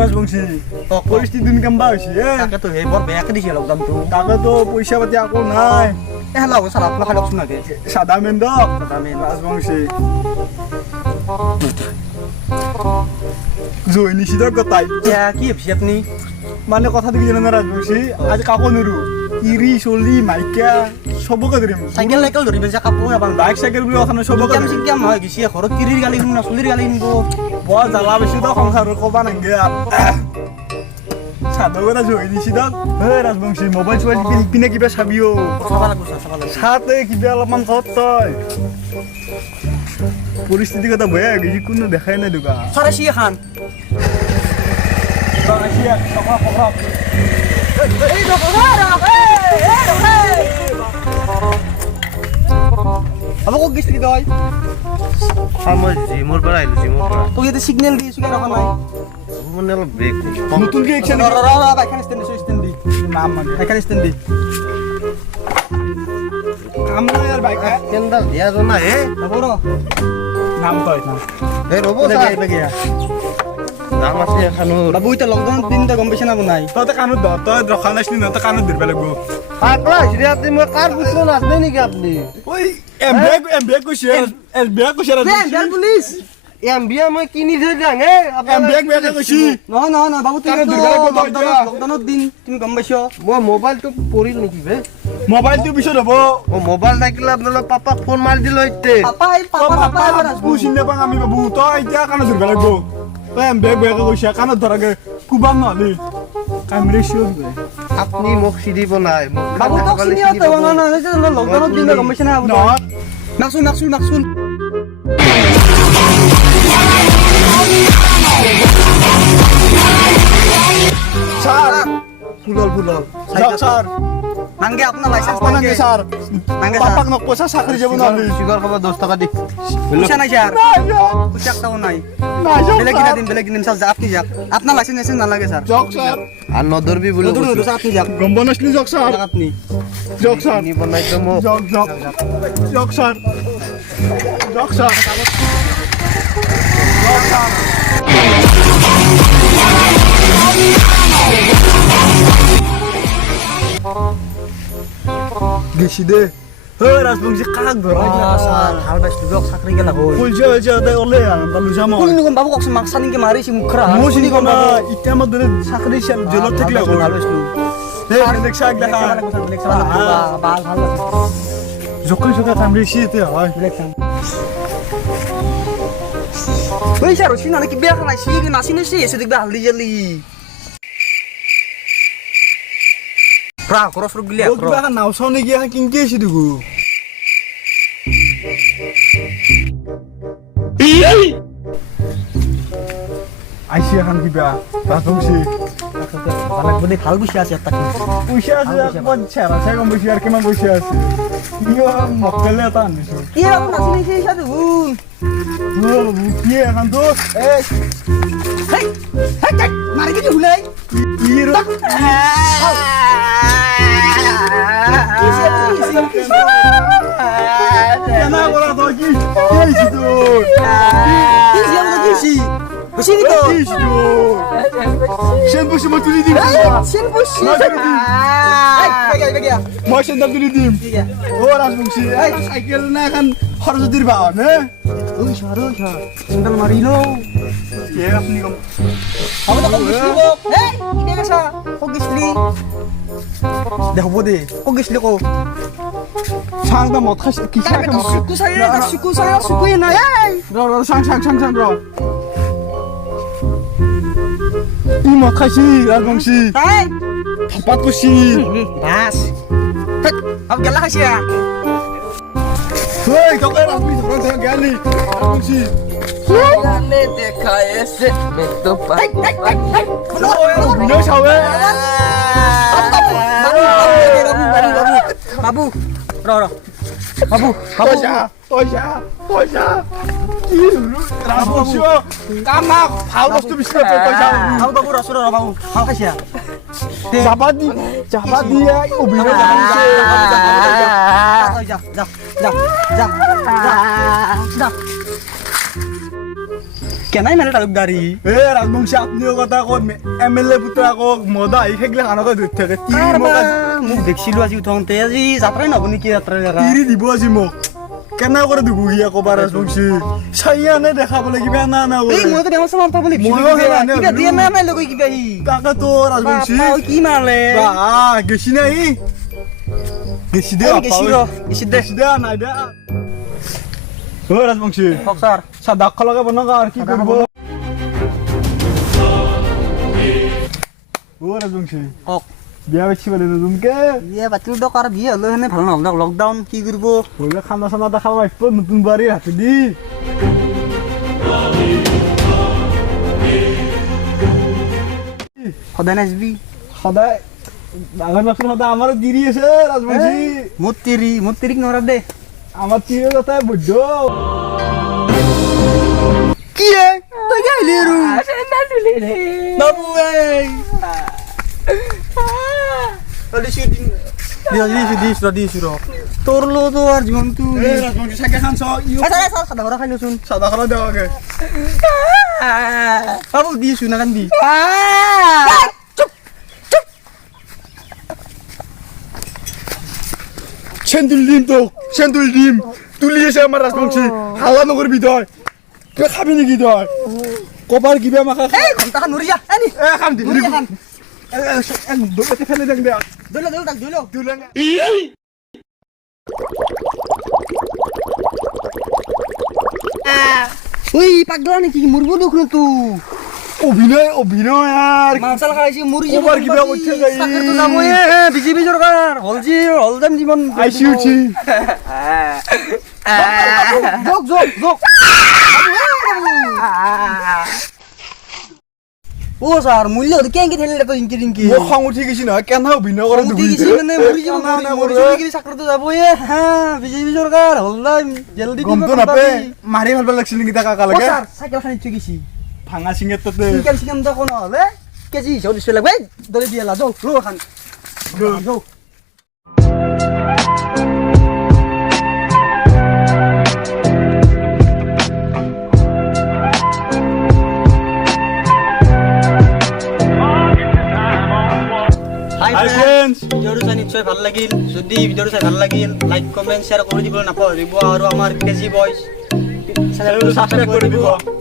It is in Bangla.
রাজবংশী পরিস্থিতি দিন কেমবা হয়েছে তাকেতো সেই বৰ বেয়াকে দিছে লকডাউনটো তাকেতো পইচা পাতি আকৌ নাই হেল্ল' চাৰ আপোনাক খাই লওকচোন আগে সাদা মেন্দক মেন। রাজবংশী জয় নিশিদর কথাই এতিয়া কি ভাবিছে আপুনি মানে কথা দেখি জানে না রাজবংশী আজ কাকো নৰু ইৰি চলি মাইকা সবকে ধৰিম চাইকেল লাইকেল ধৰি পেলাই কাপোৰ এবাৰ বাইক সাইকেল বুলি কথা নাই সবকে কেম চিকেম হয় গেছি ঘৰত তিৰিৰ গালি শুন না চুলিৰ গালি শুনিব বৰ জ্বালা বেছি তো সংসাৰ কবা নাংগে সাদা কথা জয় নিশিদক হে রাজবংশী মোবাইল চোবাইল পিনে কিবা চাবিও চাব লাগিব চাব লাগিব সাথে কিবা অলপমান কত তই পরিস্থিতি কথা ভয়া গেছি কোনো দেখাই নাই দোকা ফরাসি খান এই দেখো আবার কক গেছিলি তই মই জিমৰ পৰা আহিলো জিমৰ পৰা তোক ইয়াতে সিগনেল দি সুগা রাখা নাই মানে অলপ ব্ৰেক নতুন কি একশন এখানে স্ট্যান্ড দি নাম মানে এখানে স্ট্যান্ড দি আমরা यार বাইক কেন্দাল দিয়া জনা হে তারপর নাম কই নাম এই ৰ'ব দাম আছে এখানোর বাবু এটা লকডাউন দিনটা গম পাইছ না বনাই তই কানত দ তই ৰখা নাছিলি ন তই কানত ধৰিব লাগিব পাগলা হিৰিয়াতে মই কাৰ পুত্ৰ নাচনে নেকি আপুনি ওই এমবিএ কৈছে এমবিএ কৈছে বেল পুলিশ বিয়া মই কিনি থৈ যাং হে এমবিএ কৈছি নহয় নহয় নহয় বাবু কারণ দুর্গা লাগবো তো এতিয়া। লকডাউনত দিন তুমি গম পাইছ মই মোবাইলটো পৰিল নেকি বে মোবাইলটো পিছত হ'ব মই মোবাইল থাকিলে আপোনালোক পাপাক ফোন মাৰি দিলো এতিয়া পাপাই পাপাই বুজি নাপাং আমি বাবু তই এতিয়া কানত ধৰিব লাগিব তই এমবিএ কৈছে কানত ধৰাকে কুবান নহলি কামৰে শিওৰ আপুনি মোক চিনিব নাই বাবু তোক চিনি আতে না না লকডাউনত দিন গম পাইছ না বাবু নহয় মাকসুল স্যার ফুলল যাওক স্যার নাংগে আপনার লাইসেন্স আপনাকে নাংগে স্যার নাংগে পাপাক নক পইচা চাকরি যাব নহলি চিগাৰ খাব 10 টকা দি পয়সা নাই স্যার নাই যাওক পয়সা একটাও নাই নাই যাওক বেলেগ দিন স্যার আপনি যাক আপনার লাইসেন্স নালাগে স্যার যাওক স্যার আর নধরবি বলে দূর স্যার আপনি যাক গম বনাইছিলি যাওক স্যার আপনি যাওক স্যার চিনি বনাই তো মোক যাওক স্যার যাওক স্যার গেছি দে হে রাজবংশী কাক ধরা স্যার ভাল বাইছ লোক চাকরি গেলা হই কইছে দে ওলে আমরা লুজাম কোন কোন বাবু ককছ মাক সানিকে মারিছি মুখরা মো চিনি কোনা ইটা মধ্যে চাকরি চাল জেলত থাকলে ভাল বাইছ হে দেখছা দেখা ভাল ভাল জকল জকা কামরে সিতে হয় ওই স্যার ওই না কি বিয়া খানাইছি কি নাসিনে সি এসে দেখবে হালদি জালি প্রা করস রুক গিলা ও কিবা নাও চাও নেকি এখন কিনকে আছি দেখো আইছি এখন কিবা রাজবংশী ভালো বলি ভাল বসে আছে একটা পয়সা আছে একবার ছেড়া ছাই কম বেশি আর কেমন বসে আছে ইয়া মক্কেলে এটা আনিছো কি বাবু নাসিনে সি সাথে হুন ও কি এখন তো এই হেই হেই মারি কি হুলাই কি রে কেনা করা তো কি এইছি তো Busini to. এইছি তো সেন বসে মা তুলি দিম Sin bushi. Bagi. মই সেন দাম তুলি দিম Iya. ও রাজবংশী এই সাইকেল না এখন খরচতির বাও নে Oi, sharo. Sendal marilo. এ আপনি কম Kamu tak gisli ko. Hey, ini biasa. Kok gisli? Dah bode. Kok gisli ko? 상다 못 하시 기사 Suku saya, suku ini ya. 러 상상 러 이모 카시 라봉시 Hey, 덮받고시 bas. Hei, apa galah sih ya? 헤이 덕에 라봉시 저런 사람 게알리 라봉시 জানে দেখা এসে মেতো Hey. 문여 샤웨 Babu. Ro. Babu. 또샤 라봉시 까막 파우로스 비스가 또샤 Babu babu rasuro babu. Mau kasih ya? 자바디야 이거 비밀 라봉시 Ja. কেনাই মানে তালুকদারি এ রাজবংশী আপনিও কথা কত এমএলএ পুত্র আকৌ মদা আহি থাকিলে কাণকে ধৰি থাকে মোক দেখিছিলো আজি উঠোতে আজি যাত্ৰাই নহব নেকি যাত্ৰাৰ জেগা তিৰি দিব আজি মোক কেনে কৰে দুগু সি আকৌ ৰাজবংশী চাইয়া নে দেখাবলৈ কিবা না না এই মইতো বেমাৰ চেমাৰ পাব লাগিব ময়ো হেৰা নাই কিবা দিয়া নাই লৈ কিবা সি তাকে তো ৰাজবংশী বাপা, কি মাৰলে গেছি নাই গেছি দে গেছি ৰ গেছি দে গেছি দে নাই দে ও ৰাজবংশী কওক ছাৰ সাদা খলকে বনাক আর কি করব ও রাজবংশী কওক বিয়া বেছি বলে নতুনকে বিয়া পাতিলো দক আৰু বিয়া হ'লে সেনে ভাল নহ'ল দক লকডাউন কি কৰিব বলে খানা চানা দেখা পাইব নতুন বাড়ির হাতে দি সদায় নাচবি সদায় ডাঙৰ মাছৰ সদায় আমাৰ দিৰি আছে ৰাজবংশী মোৰ তিৰিক নৰা দে আমাৰ তিৰি যাতে বুদ্ধ কি তই গাইলি আৰু বাবু দিছো ৰ তোৰ লগতো আৰু জীৱনটো ৰাজবংশী চাগে খান সাদা ঘৰ খাই লৈচোন সাদা খলা দেৱাগে বাবু দিছো নাকান্দি সেন্দুল দিম তুলি আছে আমাৰ ৰাজবংশী হাল্লা নকৰিবি তই তই খাবি নেকি তই কবাৰ কিবা মাখা এই ঘণ্টাখন নৰি যা এনি খাম দি নৰি খান দৌলতে ফেলে দেং দে দৌল তাক দৌল ওই পাগলা নেকি মরবো দেখুন তো অভিনয় আর মাছাল খাইছি মরি যাব কবার কিবা করতে যাই চাকরি তো যাবো বিজেপি সরকার হলদাম জীবন আইসি উঠি যোগ যোগ যোগ ও স্যার মূল্য কেঙ্কি ঠেলে তো ইনকি ইনকি মই খং উঠি গেছি নহয় কেনে অভিনয় কৰে উঠি গেছি মানে মরি যাব মরি যাব চাকরি তো যাবো হ্যাঁ বিজেপি সরকার হলদাম জলদি গমতো নাপে মাৰি ভাল লাগছিল নেকি তাক ও কালাগে স্যার সাইকেল খানি থৈ গেছি ভাঙা চিঙে তাতে সিকাম সিকাম তো কোনো হলে কেজি হিসাব দিছে লাগবে দলে দিয়া যাও লো খান যাও হাই ফ্রেন্ডস ভিডিওটো চাই নিশ্চয় ভাল লাগিল যদি ভিডিওটো চাই ভাল লাগিল লাইক কমেন্ট শেয়ার করে দিবলৈ নাপাহৰিব আৰু আমাৰ কেজি বয়স সাবস্ক্রাইব কৰি দিব